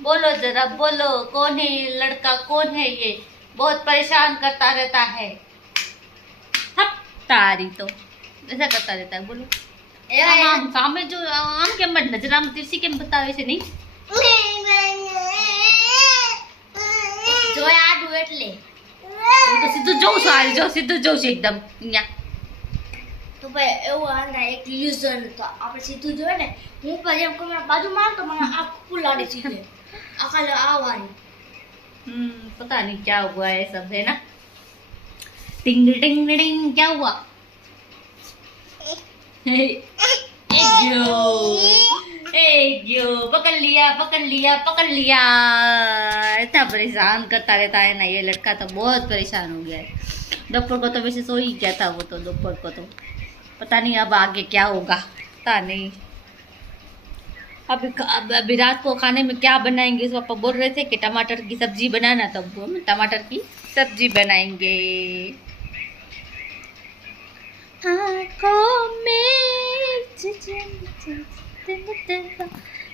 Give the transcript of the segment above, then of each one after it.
बोलो जरा, बोलो कौन है ये लड़का, कौन है ये, बहुत परेशान करता रहता है। हप तारी तो ऐसा करता रहता है। बोलो आम सामे जो आम के मत नजर में तिरसी के बताओ ऐसे नहीं जो आडू એટલે હું તો સીધું જોઉં છું, હાલ જો સીધું જોઉં છું એકદમ અહીંયા। તો ભાઈ એવું આંધા એક ઇલ્યુઝન તો આપણે સીધું જોઈએ ને હું પર એમ કમરા બાજુમાં તો મને આંખ ખુલાડી સીધે આખા આવવાની। पता नहीं क्या हुआ है सब, है ना। टिंग टिंग टिंग क्या हुआ? पकड़ लिया पकड़ लिया पकड़ लिया। इतना परेशान करता रहता है ना ये लड़का, तो बहुत परेशान हो गया है। दोपहर को तो वैसे सो ही गया था वो तो, दोपहर को तो पता नहीं अब आगे क्या होगा, पता नहीं। अभी रात को खाने में क्या बनाएंगे, इस पापा बोल रहे थे कि टमाटर की सब्जी बनाना, तब हम टमाटर की सब्जी बनाएंगे।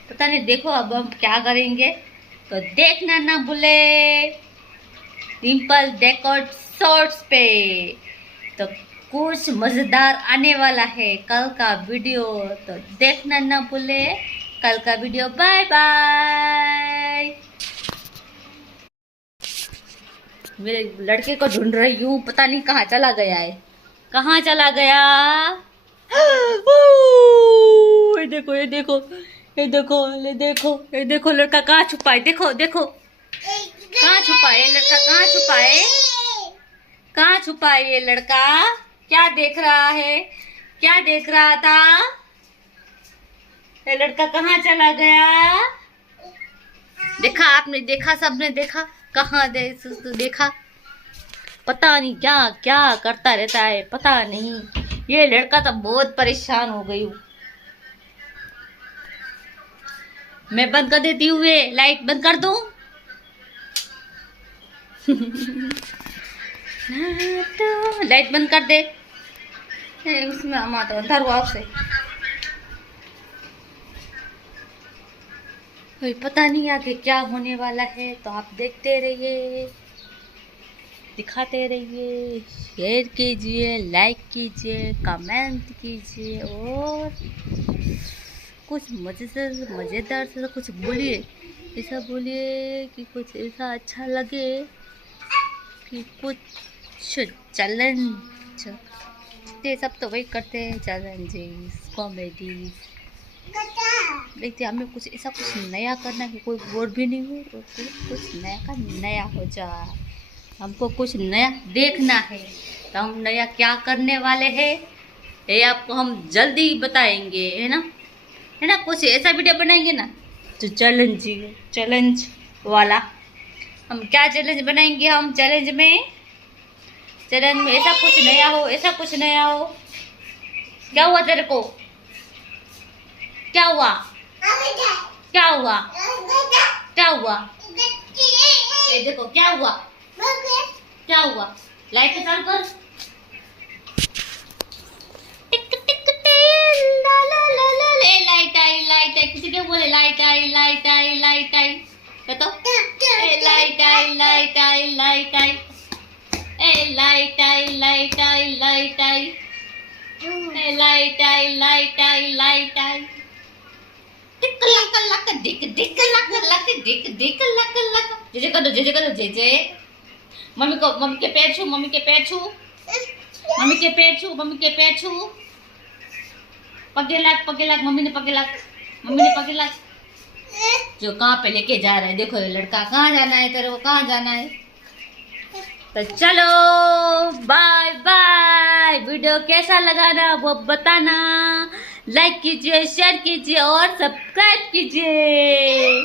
पता नहीं, देखो अब हम क्या करेंगे, तो देखना ना भूले डिम्पल डेकोर शॉर्ट्स पे, तो कुछ मजेदार आने वाला है कल का वीडियो, तो देखना ना भूले कल का वीडियो। Bye bye. मेरे लड़के को ढूंढ रही हूँ, पता नहीं कहाँ चला गया है, कहाँ चला गया। ये देखो ये देखो ये देखो ये देखो ये देखो लड़का कहाँ छुपा है, देखो देखो कहाँ छुपा है लड़का, कहाँ छुपा है, कहाँ छुपा है ये लड़का, क्या देख रहा है, क्या देख रहा था ये लड़का, कहाँ चला गया। देखा आपने, देखा सबने देखा, कहाँ देखा, पता नहीं क्या क्या करता रहता है, पता नहीं। ये लड़का तो बहुत परेशान हो गई हूँ। मैं बंद कर देती हूँ, ये लाइट बंद कर दूँ। लाइट बंद कर दे, उसमें हम तो अंदर हुआ आपसे पता नहीं आगे क्या होने वाला है, तो आप देखते रहिए, दिखाते रहिए, शेयर कीजिए, लाइक कीजिए, कमेंट कीजिए, और कुछ मज़ेदार से कुछ बोलिए, ऐसा बोलिए कि कुछ ऐसा अच्छा लगे कि कुछ चैलेंज, ये सब तो वही करते हैं, चैलेंजेस, कॉमेडी। देखते हमें कुछ ऐसा कुछ नया करना कि कोई बोर भी नहीं हो, और कुछ नया का नया हो जाए। हमको कुछ नया देखना है, तो हम नया क्या करने वाले हैं ये आपको हम जल्दी बताएंगे, है ना। कुछ ऐसा वीडियो बनाएंगे ना तो चैलेंज वाला। हम क्या चैलेंज बनाएंगे, हम चैलेंज में ऐसा कुछ नया हो, ऐसा कुछ नया हो। क्या हुआ तेरे को, क्या हुआ, क्या हुआ, क्या हुआ, ये देखो क्या हुआ, क्या हुआ, लाइट चालू कर। टिक टिक टिक ला ला ला ला, ए लाइट आई, किसी के बोले लाइट आई, कहतो ए लाइट आई, ए लाइट आई, ए लाइट आई, टिक लक दिक लक। जे करो जे। मम्मी के पैर छू, मम्मी के पैर छू। पगे लग, मम्मी ने पगे लग। जो कहाँ पे लेके जा रहा है, देखो ये लड़का, कहाँ जाना है तेरे को, कहाँ जाना है। तो चलो बाय बाय। वीडियो कैसा लगा ना वो बताना, लाइक कीजिए, शेयर कीजिए और सब्सक्राइब कीजिए।